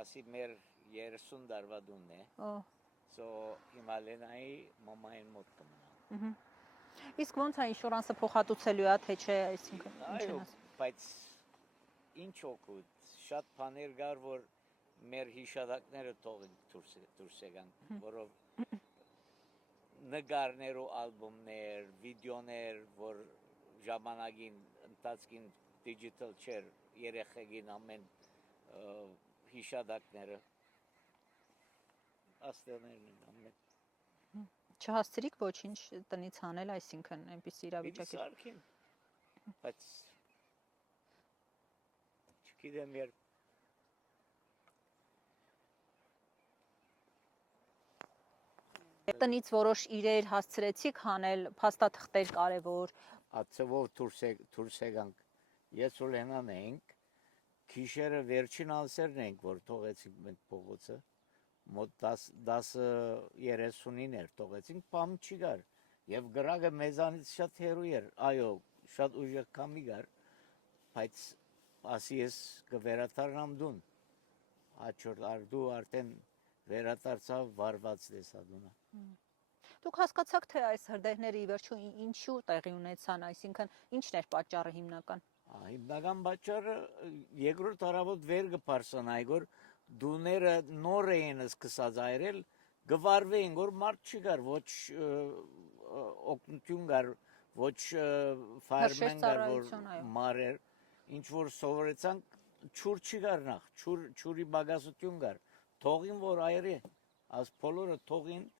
ասի մեր 30 դարվա դունն է։ So Հիմալենայի մամային մոտ կմնա։ Իսկ ոնց է ինշուրանսը փոխհատուցելու է, թե չէ, այսինքն ինչ են ասում։ Բայց ինչ օգուտ, շատ բաներ կար, որ մեր հիշատակները թողին դուրս եկան, որով նկարներ ու ալբոմներ, վիդեոներ, որ ժամանակին ընթացքին digital չէր, երեխեքին ամեն հիշատակները աստեղներն են ամեն։ Չհասցրիք ոչինչ տնից անել, այսինքն այնպիսի իրավիճակի։ Սարքին, բայց չգիտեմ երբ Տնից որոշ իրեր հասցրեցիք հանել, փաստաթղթեր կարևոր։ Ացվով դուրս եկանք, ես ու Լենան էինք, գիշերը վերջին անսերն էինք, որ թողեցինք մենք փողոցը, մոտ 10:30-ին էր թողեցինք, բամ չի գար, և գրակը մեզանից շատ հեռու էր, այո, շատ ուժեղ քամի գար, բայց ասի ես կվերադառնամ դուն, հաջորդ արդու արդեն վերադարձավ վարված տեսադունը։ Դուք հասկացաք, թե այս հրդեհները ի վերջո ինչու տեղի ունեցան, այսինքն ինչն էր պատճառը հիմնական։ Հիմնական պատճառը երկրորդ առավոտ վեր կփարսանայի, որ դուները նոր էին սկսած այրել, գվարվեին, որ մարդ չի գար, ոչ օգնություն գար, ոչ fireman գար, որ մարեր, ինչ որ սովորեցանք, չուր չի գար նախ, չուրի բագասություն գար, թողին, որ այրի, աս բոլորը թողին,